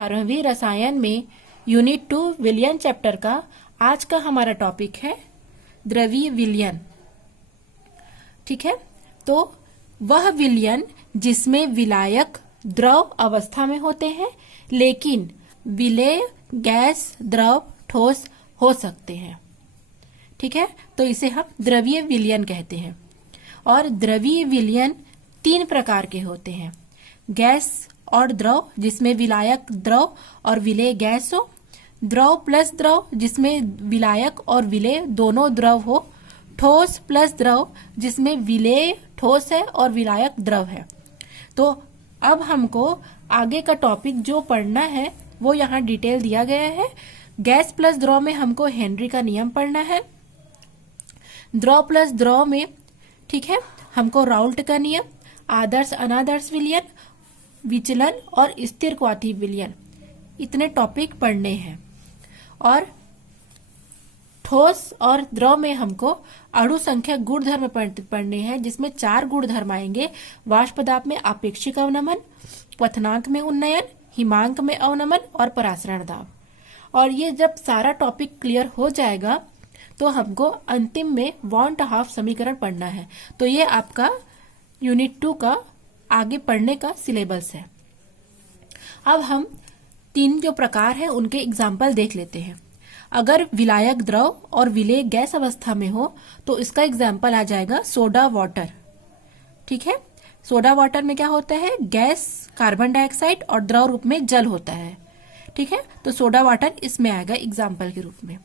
12वीं रसायन में यूनिट 2 विलयन चैप्टर का आज का हमारा टॉपिक है द्रवीय विलयन। ठीक है, तो वह विलयन जिसमें विलायक द्रव अवस्था में होते हैं लेकिन विलेय गैस द्रव ठोस हो सकते हैं। ठीक है, तो इसे हम द्रवीय विलयन कहते हैं। और द्रवीय विलयन 3 प्रकार के होते हैं, गैस और द्रव जिसमें विलायक द्रव और विलेय गैस हो, द्रव प्लस द्रव जिसमें विलायक और विलेय दोनों द्रव हो, ठोस प्लस द्रव जिसमें विलेय ठोस है और विलायक द्रव है। तो अब हमको आगे का टॉपिक जो पढ़ना है वो यहाँ डिटेल दिया गया है। गैस प्लस द्रव में हमको हेनरी का नियम पढ़ना है। द्रव प्लस द्रव में ठीक है हमको राउल्ट का नियम, आदर्श अनादर्श विलयन, विचलन और स्थिर क्वाथी विलयन, इतने टॉपिक पढ़ने हैं। और ठोस और द्रव में हमको अणु संख्या गुणधर्म पढ़ने हैं, जिसमें 4 गुणधर्म आएंगे। वाष्प पदार्थ में आपेक्षिक अवनमन, क्वथनांक में उन्नयन, हिमांक में अवनमन और परासरण दाब। और ये जब सारा टॉपिक क्लियर हो जाएगा तो हमको अंतिम में वॉन्ट हाफ समीकरण पढ़ना है। तो ये आपका यूनिट 2 का आगे पढ़ने का सिलेबस है। अब हम 3 जो प्रकार है उनके एग्जाम्पल देख लेते हैं। अगर विलायक द्रव और विलेय गैस अवस्था में हो तो इसका एग्जाम्पल आ जाएगा सोडा वाटर। ठीक है, सोडा वाटर में क्या होता है, गैस कार्बन डाइऑक्साइड और द्रव रूप में जल होता है। ठीक है, तो सोडा वाटर इसमें आएगा एग्जाम्पल के रूप में।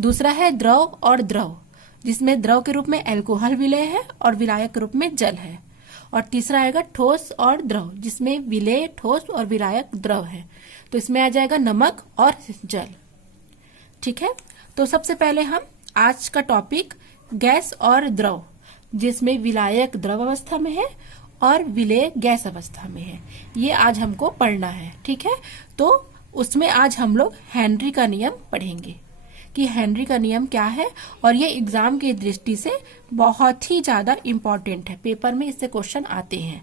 दूसरा है द्रव और द्रव, जिसमें द्रव के रूप में अल्कोहल विलेय है और विलायक के रूप में जल है। और तीसरा आएगा ठोस और द्रव, जिसमें विलेय ठोस और विलायक द्रव है। तो इसमें आ जाएगा नमक और जल। ठीक है, तो सबसे पहले हम आज का टॉपिक गैस और द्रव, जिसमें विलायक द्रव अवस्था में है और विलेय गैस अवस्था में है, ये आज हमको पढ़ना है। ठीक है, तो उसमें आज हम लोग हेनरी का नियम पढ़ेंगे कि हेनरी का नियम क्या है। और ये एग्जाम की दृष्टि से बहुत ही ज्यादा इम्पोर्टेंट है, पेपर में इससे क्वेश्चन आते हैं।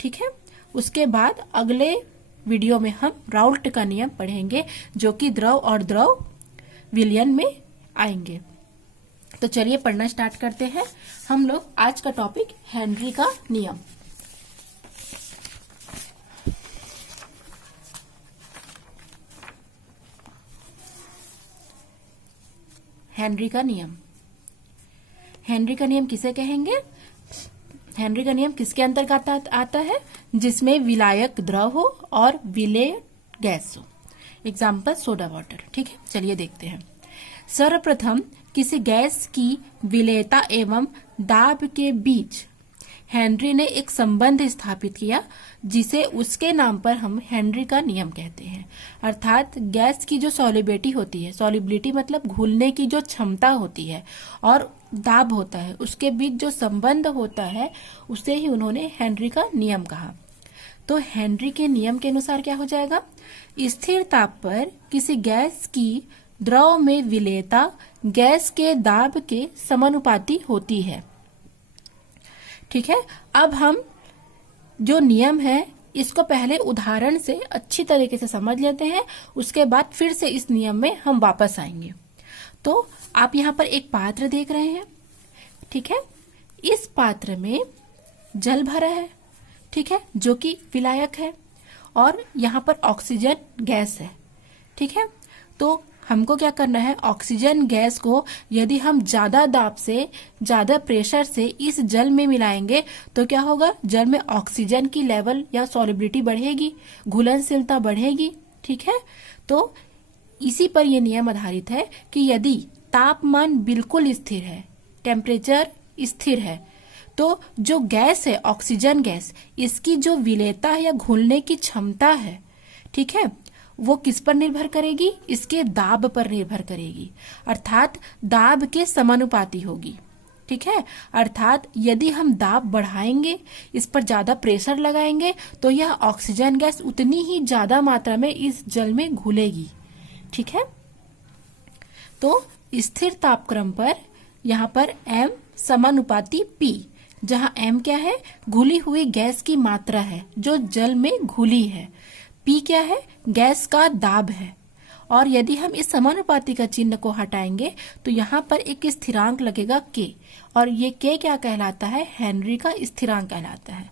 ठीक है, उसके बाद अगले वीडियो में हम राउल्ट का नियम पढ़ेंगे, जो कि द्रव और द्रव विलयन में आएंगे। तो चलिए पढ़ना स्टार्ट करते हैं हम लोग। आज का टॉपिक हेनरी का नियम। हेनरी का नियम, हेनरी का नियम किसे कहेंगे? हेनरी का नियम किसके अंतर्गत आता है? जिसमें विलायक द्रव हो और विलेय गैस हो। Example soda water. ठीक है, चलिए देखते हैं। सर्वप्रथम किसी गैस की विलेयता एवं दाब के बीच हेनरी ने एक संबंध स्थापित किया, जिसे उसके नाम पर हम हेनरी का नियम कहते हैं। अर्थात गैस की जो सॉलिबिलिटी होती है, सॉलिबिलिटी मतलब घुलने की जो क्षमता होती है, और दाब होता है, उसके बीच जो संबंध होता है, उसे ही उन्होंने हेनरी का नियम कहा। तो हेनरी के नियम के अनुसार क्या हो जाएगा, स्थिर ताप पर किसी गैस की द्रव में विलेयता गैस के दाब के समानुपाती होती है। ठीक है, अब हम जो नियम है इसको पहले उदाहरण से अच्छी तरीके से समझ लेते हैं, उसके बाद फिर से इस नियम में हम वापस आएंगे। तो आप यहाँ पर एक पात्र देख रहे हैं। ठीक है, इस पात्र में जल भरा है, ठीक है, जो कि विलायक है, और यहाँ पर ऑक्सीजन गैस है। ठीक है, तो हमको क्या करना है, ऑक्सीजन गैस को यदि हम ज्यादा दाब से, ज्यादा प्रेशर से इस जल में मिलाएंगे तो क्या होगा, जल में ऑक्सीजन की लेवल या सॉलिबिलिटी बढ़ेगी, घुलनशीलता बढ़ेगी। ठीक है, तो इसी पर यह नियम आधारित है कि यदि तापमान बिल्कुल स्थिर है, टेम्परेचर स्थिर है, तो जो गैस है ऑक्सीजन गैस, इसकी जो विलेयता है या घुलने की क्षमता है, ठीक है, वो किस पर निर्भर करेगी, इसके दाब पर निर्भर करेगी। अर्थात दाब के समानुपाती होगी। ठीक है, अर्थात यदि हम दाब बढ़ाएंगे, इस पर ज्यादा प्रेशर लगाएंगे, तो यह ऑक्सीजन गैस उतनी ही ज्यादा मात्रा में इस जल में घुलेगी। ठीक है, तो स्थिर तापक्रम पर यहाँ पर M समानुपाती P, जहाँ M क्या है, घुली हुई गैस की मात्रा है जो जल में घुली है, P क्या है? गैस का दाब है। और यदि हम इस समानुपाती का चिन्ह को हटाएंगे तो यहाँ पर एक स्थिरांक लगेगा K, और ये K क्या कहलाता है? हेनरी का स्थिरांक कहलाता है।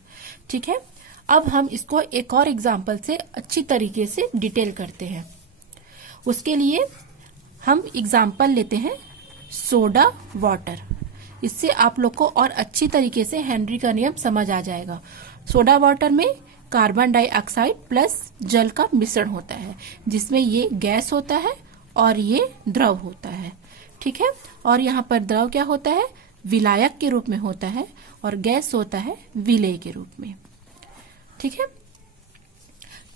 ठीक है, अब हम इसको एक और एग्जाम्पल से अच्छी तरीके से डिटेल करते हैं। उसके लिए हम एग्जाम्पल लेते हैं सोडा वाटर। इससे आप लोग को और अच्छी तरीके से हेनरी का नियम समझ आ जाएगा। सोडा वाटर में कार्बन डाइऑक्साइड प्लस जल का मिश्रण होता है, जिसमें ये गैस होता है और ये द्रव होता है। ठीक है, और यहाँ पर द्रव क्या होता है? विलायक के रूप में होता है, और गैस होता है विलेय के रूप में। ठीक है,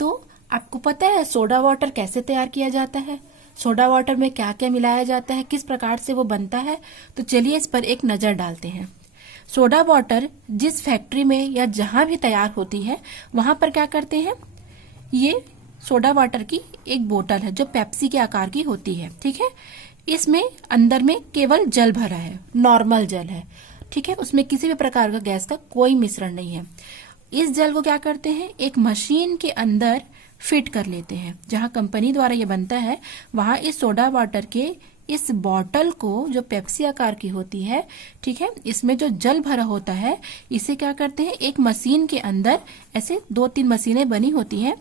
तो आपको पता है सोडा वाटर कैसे तैयार किया जाता है? सोडा वाटर में क्या क्या मिलाया जाता है, किस प्रकार से वो बनता है? तो चलिए इस पर एक नजर डालते हैं। सोडा वाटर जिस फैक्ट्री में या जहां भी तैयार होती है, वहां पर क्या करते हैं? ये सोडा वाटर की एक बोतल है जो पेप्सी के आकार की होती है। ठीक है, इसमें अंदर में केवल जल भरा है, नॉर्मल जल है। ठीक है, उसमें किसी भी प्रकार का गैस का कोई मिश्रण नहीं है। इस जल को क्या करते हैं? एक मशीन के अंदर फिट कर लेते हैं। जहां कंपनी द्वारा ये बनता है, वहां इस सोडा वाटर के इस बॉटल को, जो पेप्सी आकार की होती है, ठीक है, इसमें जो जल भरा होता है, इसे क्या करते हैं? एक मशीन के अंदर, ऐसे 2-3 मशीनें बनी होती हैं,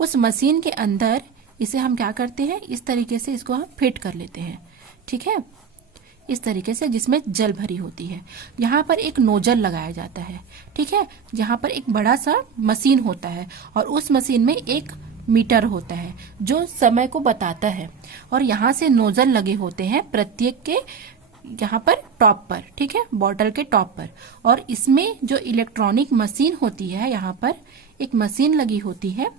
उस मशीन के अंदर इसे हम क्या करते हैं? इस तरीके से इसको हम फिट कर लेते हैं। ठीक है, इस तरीके से, जिसमें जल भरी होती है। यहाँ पर एक नोजल लगाया जाता है। ठीक है, यहाँ पर एक बड़ा सा मशीन होता है, और उस मशीन में एक मीटर होता है जो समय को बताता है, और यहाँ से नोजल लगे होते हैं प्रत्येक के यहाँ पर टॉप पर। ठीक है, बॉटल के टॉप पर। और इसमें जो इलेक्ट्रॉनिक मशीन होती है, यहाँ पर एक मशीन लगी होती है,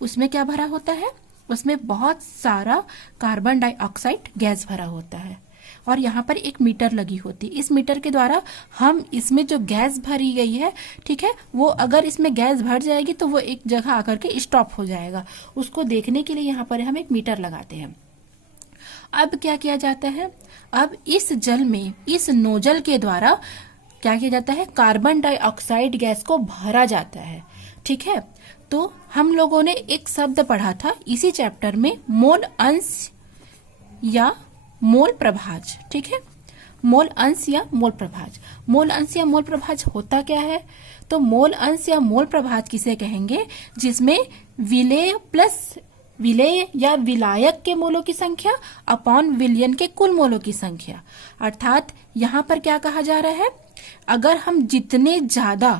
उसमें क्या भरा होता है? उसमें बहुत सारा कार्बन डाइऑक्साइड गैस भरा होता है, और यहाँ पर एक मीटर लगी होती है। इस मीटर के द्वारा हम इसमें जो गैस भरी गई है, ठीक है, वो अगर इसमें गैस भर जाएगी तो वो एक जगह आकर के स्टॉप हो जाएगा। उसको देखने के लिए यहाँ पर हम एक मीटर लगाते हैं। अब क्या किया जाता है? अब इस जल में, इस नोजल के द्वारा क्या किया जाता है? कार्बन डाइऑक्साइड गैस को भरा जाता है। ठीक है, तो हम लोगों ने एक शब्द पढ़ा था इसी चैप्टर में, मोल अंश या मोल प्रभाज। ठीक है, मोल अंश या मोल प्रभाज। मोल अंश या मोल प्रभाज होता क्या है? तो मोल अंश या मोल प्रभाज किसे कहेंगे? जिसमें विलेय या विलायक के मोलों की संख्या अपॉन विलयन के कुल मोलों की संख्या। अर्थात यहाँ पर क्या कहा जा रहा है? अगर हम जितने ज्यादा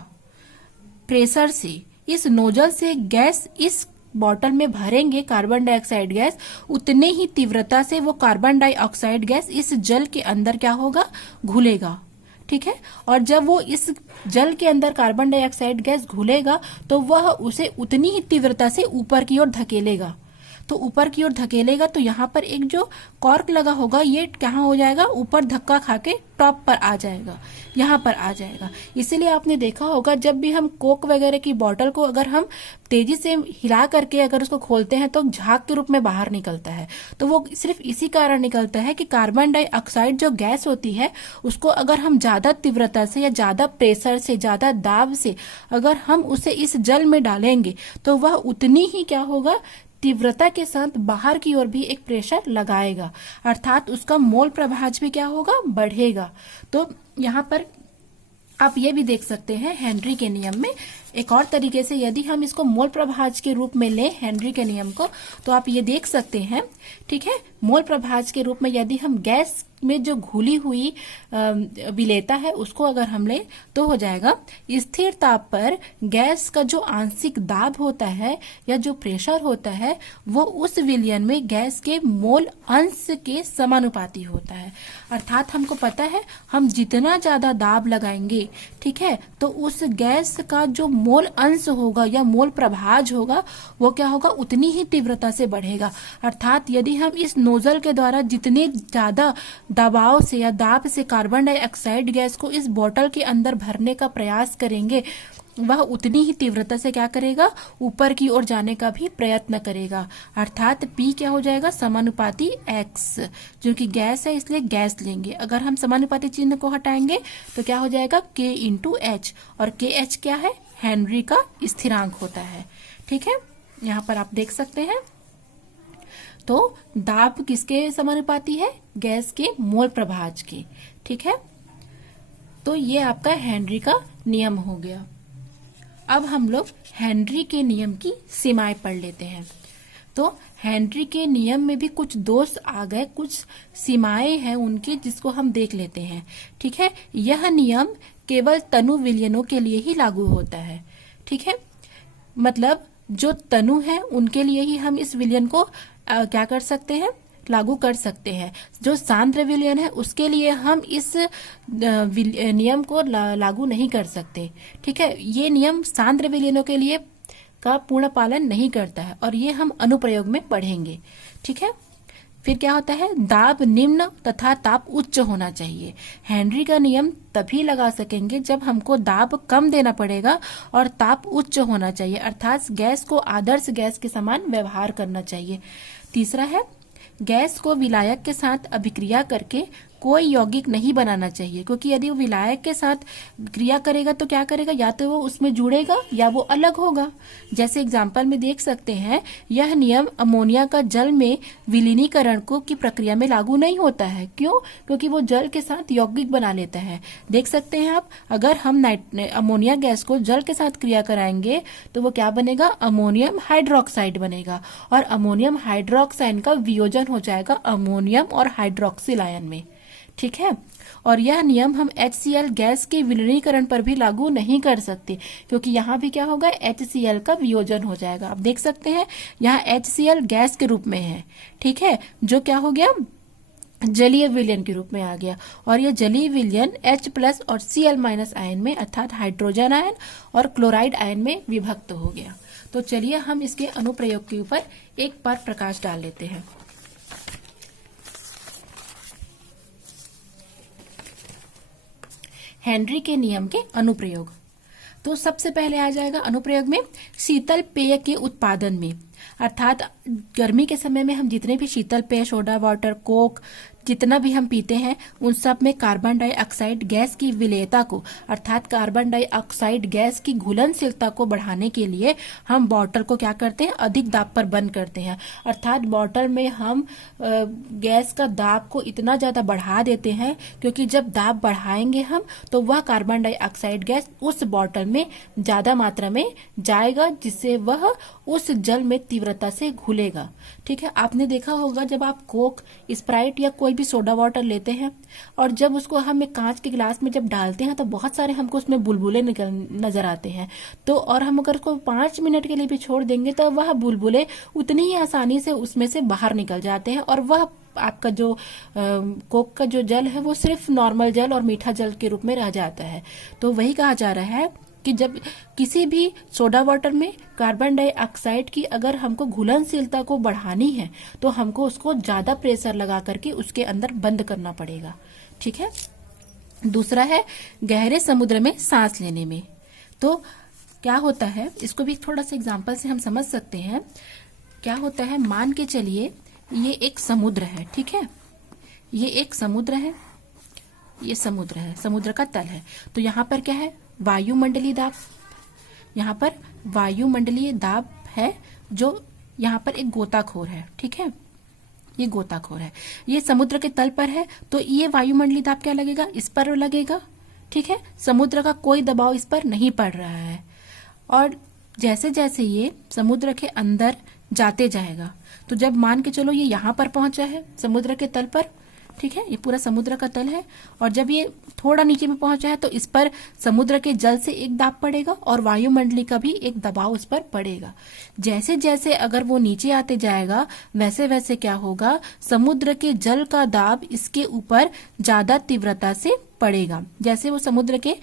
प्रेशर से इस नोजल से गैस इस बॉटल में भरेंगे, कार्बन डाइऑक्साइड गैस, उतने ही तीव्रता से वो कार्बन डाइऑक्साइड गैस इस जल के अंदर क्या होगा? घुलेगा। ठीक है, और जब वो इस जल के अंदर कार्बन डाइऑक्साइड गैस घुलेगा तो वह उसे उतनी ही तीव्रता से ऊपर की ओर धकेलेगा। तो ऊपर की ओर धकेलेगा तो यहाँ पर एक जो कॉर्क लगा होगा, ये कहाँ हो जाएगा? ऊपर धक्का खा के टॉप पर आ जाएगा, यहाँ पर आ जाएगा। इसीलिए आपने देखा होगा, जब भी हम कोक वगैरह की बोतल को अगर हम तेजी से हिला करके अगर उसको खोलते हैं तो झाग के रूप में बाहर निकलता है। तो वो सिर्फ इसी कारण निकलता है कि कार्बन डाइऑक्साइड जो गैस होती है, उसको अगर हम ज्यादा तीव्रता से या ज्यादा प्रेशर से, ज्यादा दाब से अगर हम उसे इस जल में डालेंगे तो वह उतनी ही क्या होगा? तीव्रता के साथ बाहर की ओर भी एक प्रेशर लगाएगा, अर्थात उसका मोल प्रभाज भी क्या होगा? बढ़ेगा। तो यहाँ पर आप ये भी देख सकते हैं हेनरी के नियम में एक और तरीके से, यदि हम इसको मोल प्रभाज के रूप में लें हेनरी के नियम को, तो आप ये देख सकते हैं। ठीक है, मोल प्रभाज के रूप में यदि हम गैस में जो घुली हुई विलेयता है उसको अगर हम ले तो हो जाएगा स्थिर ताप पर गैस का जो आंशिक दाब होता है या जो प्रेशर होता है वो उस विलयन में गैस के मोल अंश के समानुपाती होता है। अर्थात हमको पता है हम जितना ज्यादा दाब लगाएंगे, ठीक है, तो उस गैस का जो मोल अंश होगा या मोल प्रभाज होगा वो क्या होगा? उतनी ही तीव्रता से बढ़ेगा। अर्थात यदि हम इस नोजल के द्वारा जितने ज्यादा दबाव से या दाब से कार्बन डाइऑक्साइड गैस को इस बोतल के अंदर भरने का प्रयास करेंगे, वह उतनी ही तीव्रता से क्या करेगा? ऊपर की ओर जाने का भी प्रयत्न करेगा। अर्थात P क्या हो जाएगा? समानुपाती X, जो कि गैस है इसलिए गैस लेंगे। अगर हम समानुपाती चिन्ह को हटाएंगे तो क्या हो जाएगा? K इंटू H, और KH क्या है? हेनरी का स्थिरांक होता है। ठीक है, यहाँ पर आप देख सकते हैं। तो दाब किसके समानुपाती है? गैस के मोल प्रभाज के। ठीक है, तो ये आपका हेनरी का नियम हो गया। अब हम लोग हेनरी के नियम की सीमाएं पढ़ लेते हैं। तो हेनरी के नियम में भी कुछ दोष आ गए, कुछ सीमाएं हैं उनकी, जिसको हम देख लेते हैं। ठीक है, यह नियम केवल तनु विलयनों के लिए ही लागू होता है। ठीक है, मतलब जो तनु है उनके लिए ही हम इस विलयन को क्या कर सकते हैं? लागू कर सकते हैं। जो सांद्र विलयन है उसके लिए हम इस नियम को लागू नहीं कर सकते। ठीक है, ये नियम सांद्र विलयनों के लिए का पूर्ण पालन नहीं करता है और ये हम अनुप्रयोग में पढ़ेंगे। ठीक है, फिर क्या होता है? दाब निम्न तथा ताप उच्च होना चाहिए। हेनरी का नियम तभी लगा सकेंगे जब हमको दाब कम देना पड़ेगा और ताप उच्च होना चाहिए, अर्थात गैस को आदर्श गैस के समान व्यवहार करना चाहिए। तीसरा है, गैस को विलायक के साथ अभिक्रिया करके कोई यौगिक नहीं बनाना चाहिए, क्योंकि यदि वो विलायक के साथ क्रिया करेगा तो क्या करेगा? या तो वो उसमें जुड़ेगा या वो अलग होगा। जैसे एग्जाम्पल में देख सकते हैं, यह नियम अमोनिया का जल में विलीनीकरण को की प्रक्रिया में लागू नहीं होता है। क्यों? क्योंकि वो जल के साथ यौगिक बना लेता है। देख सकते हैं आप, अगर हम अमोनिया गैस को जल के साथ क्रिया कराएंगे तो वो क्या बनेगा? अमोनियम हाइड्रोक्साइड बनेगा और अमोनियम हाइड्रोक्साइड का वियोजन हो जाएगा अमोनियम और हाइड्रोक्सिल आयन में। ठीक है, और यह नियम हम HCl गैस के विलीनीकरण पर भी लागू नहीं कर सकते, क्योंकि यहाँ भी क्या होगा? HCl का वियोजन हो जाएगा। आप देख सकते हैं यहाँ HCl गैस के रूप में है। ठीक है, जो क्या हो गया? जलीय विलयन के रूप में आ गया और यह जलीय विलयन H+ और Cl- आयन में अर्थात हाइड्रोजन आयन और क्लोराइड आयन में विभक्त हो गया। तो चलिए हम इसके अनुप्रयोग के ऊपर एक बार प्रकाश डाल लेते हैं। हेनरी के नियम के अनुप्रयोग। तो सबसे पहले आ जाएगा अनुप्रयोग में शीतल पेय के उत्पादन में, अर्थात गर्मी के समय में हम जितने भी शीतल पेय, सोडा वाटर, कोक, जितना भी हम पीते हैं उन सब में कार्बन डाइऑक्साइड गैस की विलेयता को, अर्थात कार्बन डाइऑक्साइड गैस की घुलनशीलता को बढ़ाने के लिए हम बॉटल को क्या करते हैं? अधिक दाब पर बंद करते हैं। अर्थात बॉटल में हम गैस का दाब को इतना ज्यादा बढ़ा देते हैं, क्योंकि जब दाब बढ़ाएंगे हम तो वह कार्बन डाइऑक्साइड गैस उस बॉटल में ज्यादा मात्रा में जाएगा, जिससे वह उस जल में तीव्रता से घुलेगा। ठीक है, आपने देखा होगा जब आप कोक, स्प्राइट या कोई भी सोडा वाटर लेते हैं और जब उसको हम एक कांच के गिलास में जब डालते हैं तो बहुत सारे हमको उसमें बुलबुले नजर आते हैं। तो और हम अगर उसको 5 मिनट के लिए भी छोड़ देंगे तो वह बुलबुले उतनी ही आसानी से उसमें से बाहर निकल जाते हैं और वह आपका जो कोक का जो जल है वो सिर्फ नॉर्मल जल और मीठा जल के रूप में रह जाता है। तो वही कहा जा रहा है कि जब किसी भी सोडा वाटर में कार्बन डाइऑक्साइड की अगर हमको घुलनशीलता को बढ़ानी है तो हमको उसको ज्यादा प्रेशर लगा करके उसके अंदर बंद करना पड़ेगा। ठीक है, दूसरा है गहरे समुद्र में सांस लेने में। तो क्या होता है, इसको भी थोड़ा सा एग्जांपल से हम समझ सकते हैं। क्या होता है, मान के चलिए ये एक समुद्र है। ठीक है, ये एक समुद्र है, ये समुद्र है, समुद्र का तल है। तो यहाँ पर क्या है? वायुमंडलीय दाब। यहाँ पर वायुमंडलीय दाब है, जो यहाँ पर एक गोताखोर है। ठीक है, ये गोताखोर है, ये समुद्र के तल पर है, तो ये वायुमंडलीय दाब क्या लगेगा? इस पर लगेगा। ठीक है, समुद्र का कोई दबाव इस पर नहीं पड़ रहा है और जैसे जैसे ये समुद्र के अंदर जाते जाएगा, तो जब मान के चलो ये यहाँ पर पहुंचा है समुद्र के तल पर, ठीक है, ये पूरा समुद्र का तल है, और जब ये थोड़ा नीचे में पहुंचा है तो इस पर समुद्र के जल से एक दाब पड़ेगा और वायुमंडलीय का भी एक दबाव उस पर पड़ेगा। जैसे जैसे अगर वो नीचे आते जाएगा वैसे वैसे क्या होगा? समुद्र के जल का दाब इसके ऊपर ज्यादा तीव्रता से पड़ेगा। जैसे वो समुद्र के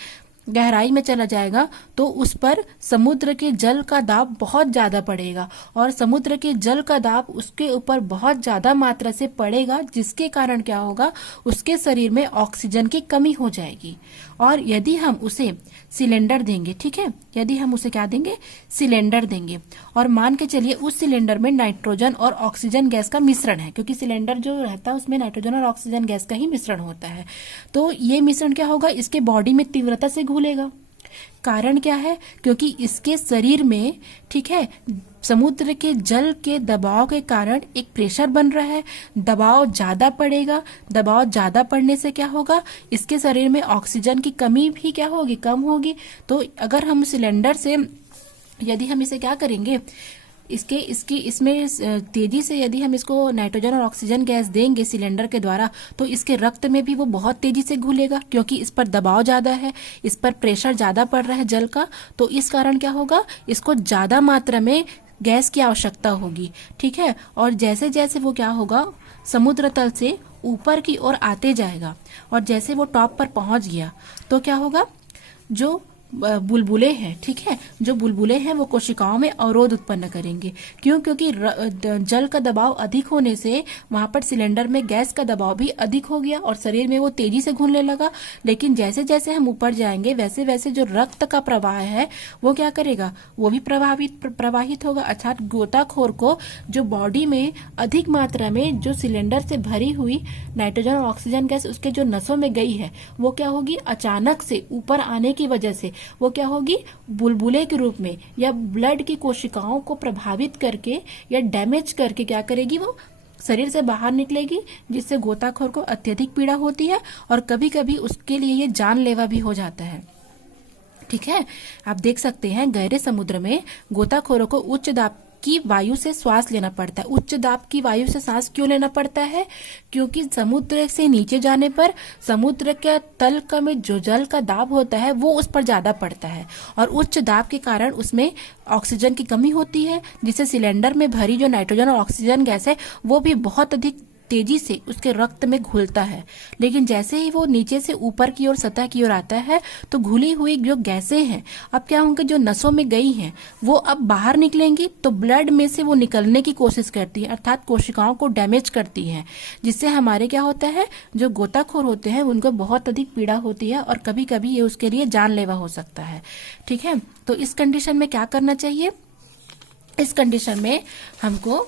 गहराई में चला जाएगा तो उस पर समुद्र के जल का दाब बहुत ज्यादा पड़ेगा और समुद्र के जल का दाब उसके ऊपर बहुत ज्यादा मात्रा से पड़ेगा, जिसके कारण क्या होगा? उसके शरीर में ऑक्सीजन की कमी हो जाएगी। और यदि हम उसे सिलेंडर देंगे, ठीक है, यदि हम उसे क्या देंगे? सिलेंडर देंगे, और मान के चलिए उस सिलेंडर में नाइट्रोजन और ऑक्सीजन गैस का मिश्रण है, क्योंकि सिलेंडर जो रहता है उसमें नाइट्रोजन और ऑक्सीजन गैस का ही मिश्रण होता है। तो ये मिश्रण क्या होगा? इसके बॉडी में तीव्रता से घुलेगा। कारण क्या है? क्योंकि इसके शरीर में, ठीक है, समुद्र के जल के दबाव के कारण एक प्रेशर बन रहा है, दबाव ज्यादा पड़ेगा। दबाव ज्यादा पड़ने से क्या होगा? इसके शरीर में ऑक्सीजन की कमी भी क्या होगी? कम होगी। तो अगर हम सिलेंडर से, यदि हम इसे क्या करेंगे, इसमें तेजी से यदि हम इसको नाइट्रोजन और ऑक्सीजन गैस देंगे सिलेंडर के द्वारा, तो इसके रक्त में भी वो बहुत तेजी से घुलेगा, क्योंकि इस पर दबाव ज्यादा है, इस पर प्रेशर ज्यादा पड़ रहा है जल का। तो इस कारण क्या होगा? इसको ज्यादा मात्रा में गैस की आवश्यकता होगी, ठीक है। और जैसे जैसे वो क्या होगा, समुद्र तल से ऊपर की ओर आते जाएगा, और जैसे वो टॉप पर पहुंच गया तो क्या होगा? जो बुलबुले हैं, ठीक है, जो बुलबुले हैं वो कोशिकाओं में अवरोध उत्पन्न करेंगे। क्यों? क्योंकि जल का दबाव अधिक होने से वहां पर सिलेंडर में गैस का दबाव भी अधिक हो गया और शरीर में वो तेजी से घुलने लगा। लेकिन जैसे जैसे हम ऊपर जाएंगे वैसे वैसे जो रक्त का प्रवाह है वो क्या करेगा? वो भी प्रवाहित होगा। अर्थात गोताखोर को जो बॉडी में अधिक मात्रा में जो सिलेंडर से भरी हुई नाइट्रोजन और ऑक्सीजन गैस उसके जो नसों में गई है, वो क्या होगी? अचानक से ऊपर आने की वजह से वो क्या होगी? बुलबुले के रूप में या ब्लड की कोशिकाओं को प्रभावित करके या डैमेज करके क्या करेगी? वो शरीर से बाहर निकलेगी, जिससे गोताखोर को अत्यधिक पीड़ा होती है और कभी कभी उसके लिए ये जानलेवा भी हो जाता है, ठीक है। आप देख सकते हैं गहरे समुद्र में गोताखोरों को उच्च दाब की वायु से श्वास लेना पड़ता है। उच्च दाब की वायु से सांस क्यों लेना पड़ता है? क्योंकि समुद्र से नीचे जाने पर समुद्र के तल का में जो जल का दाब होता है वो उस पर ज्यादा पड़ता है, और उच्च दाब के कारण उसमें ऑक्सीजन की कमी होती है, जिससे सिलेंडर में भरी जो नाइट्रोजन और ऑक्सीजन गैस है वो भी बहुत अधिक तेजी से उसके रक्त में घुलता है। लेकिन जैसे ही वो नीचे से ऊपर की ओर सतह की ओर आता है तो घुली हुई जो गैसें हैं अब क्या होंगे? जो नसों में गई हैं वो अब बाहर निकलेंगी, तो ब्लड में से वो निकलने की कोशिश करती है, अर्थात कोशिकाओं को डैमेज करती है, जिससे हमारे क्या होता है? जो गोताखोर होते हैं उनको बहुत अधिक पीड़ा होती है और कभी कभी ये उसके लिए जानलेवा हो सकता है, ठीक है। तो इस कंडीशन में क्या करना चाहिए? इस कंडीशन में हमको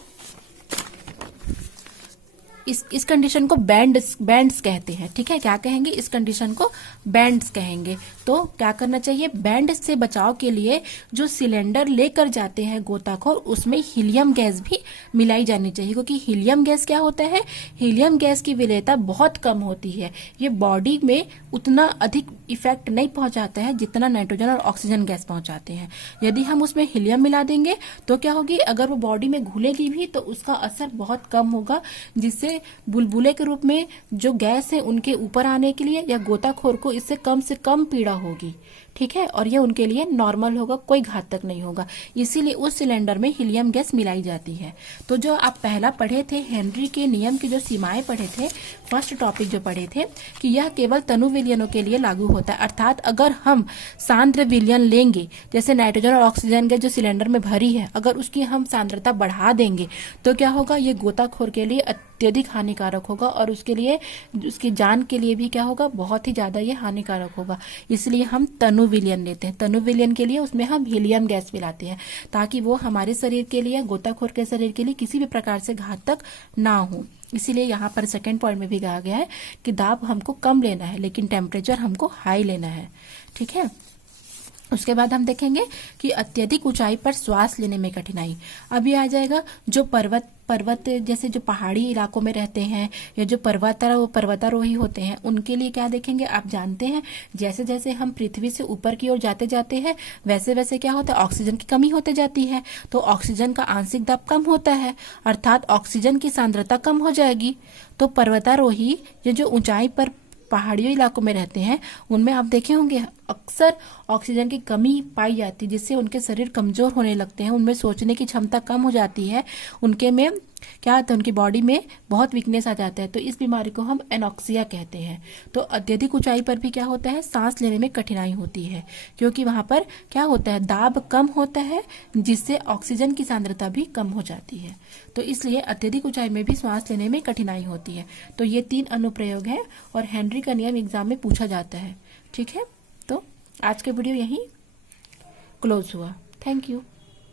इस कंडीशन को बैंड्स कहते हैं, ठीक है। क्या कहेंगे? इस कंडीशन को बैंड्स कहेंगे। तो क्या करना चाहिए? बैंड से बचाव के लिए जो सिलेंडर लेकर जाते हैं गोताखोर, उसमें हीलियम गैस भी मिलाई जानी चाहिए, क्योंकि हीलियम गैस क्या होता है? हीलियम गैस की विलेयता बहुत कम होती है। ये बॉडी में उतना अधिक इफेक्ट नहीं पहुंचाता है जितना नाइट्रोजन और ऑक्सीजन गैस पहुंचाते हैं। यदि हम उसमें हीलियम मिला देंगे तो क्या होगी? अगर वो बॉडी में घुलेगी भी तो उसका असर बहुत कम होगा, जिससे बुलबुले के रूप में जो गैस है उनके ऊपर आने के लिए या गोताखोर को इससे कम से कम पीड़ा होगी, ठीक है। और ये उनके लिए नॉर्मल होगा, कोई घातक नहीं होगा। इसीलिए उस सिलेंडर में हीलियम गैस मिलाई जाती है। तो जो आप पहला पढ़े थे हेनरी के नियम की जो सीमाएं पढ़े थे, फर्स्ट टॉपिक जो पढ़े थे कि यह केवल तनु विलयनों के लिए लागू होता है। अर्थात अगर हम सांद्र विलयन लेंगे, जैसे नाइट्रोजन और ऑक्सीजन गैस जो सिलेंडर में भरी है, अगर उसकी हम सांद्रता बढ़ा देंगे तो क्या होगा? ये गोताखोर के लिए अत्यधिक हानिकारक होगा और उसके लिए, उसकी जान के लिए भी क्या होगा? बहुत ही ज्यादा ये हानिकारक होगा। इसलिए हम तनु विलयन लेते हैं। तनु विलयन के लिए उसमें हम हीलियम गैस मिलाते हैं ताकि वो हमारे शरीर के लिए, गोताखोर के शरीर के लिए किसी भी प्रकार से घातक ना हो। इसीलिए यहाँ पर सेकंड पॉइंट में भी कहा गया है कि दाब हमको कम लेना है लेकिन टेम्परेचर हमको हाई लेना है, ठीक है। उसके बाद हम देखेंगे कि अत्यधिक ऊंचाई पर श्वास लेने में कठिनाई। अभी आ जाएगा जो पर्वत जैसे जो पहाड़ी इलाकों में रहते हैं या जो पर्वतारोही होते हैं, उनके लिए क्या देखेंगे? आप जानते हैं जैसे जैसे हम पृथ्वी से ऊपर की ओर जाते जाते हैं वैसे वैसे क्या होता है? ऑक्सीजन की कमी होते जाती है, तो ऑक्सीजन का आंशिक दाब कम होता है, अर्थात ऑक्सीजन की सांद्रता कम हो जाएगी। तो पर्वतारोही ये जो ऊंचाई पर पहाड़ियों इलाकों में रहते हैं उनमें आप देखे होंगे अक्सर ऑक्सीजन की कमी पाई जाती है, जिससे उनके शरीर कमजोर होने लगते हैं, उनमें सोचने की क्षमता कम हो जाती है, उनके में क्या होता है? उनकी बॉडी में बहुत वीकनेस आ जाता है। तो इस बीमारी को हम एनॉक्सिया कहते हैं। तो अत्यधिक ऊंचाई पर भी क्या होता है? सांस लेने में कठिनाई होती है, क्योंकि वहां पर क्या होता है? दाब कम होता है, जिससे ऑक्सीजन की सांद्रता भी कम हो जाती है। तो इसलिए अत्यधिक ऊंचाई में भी सांस लेने में कठिनाई होती है। तो ये 3 अनुप्रयोग है और हेनरी का नियम एग्जाम में पूछा जाता है, ठीक है। तो आज के वीडियो यहीं क्लोज हुआ। Thank you.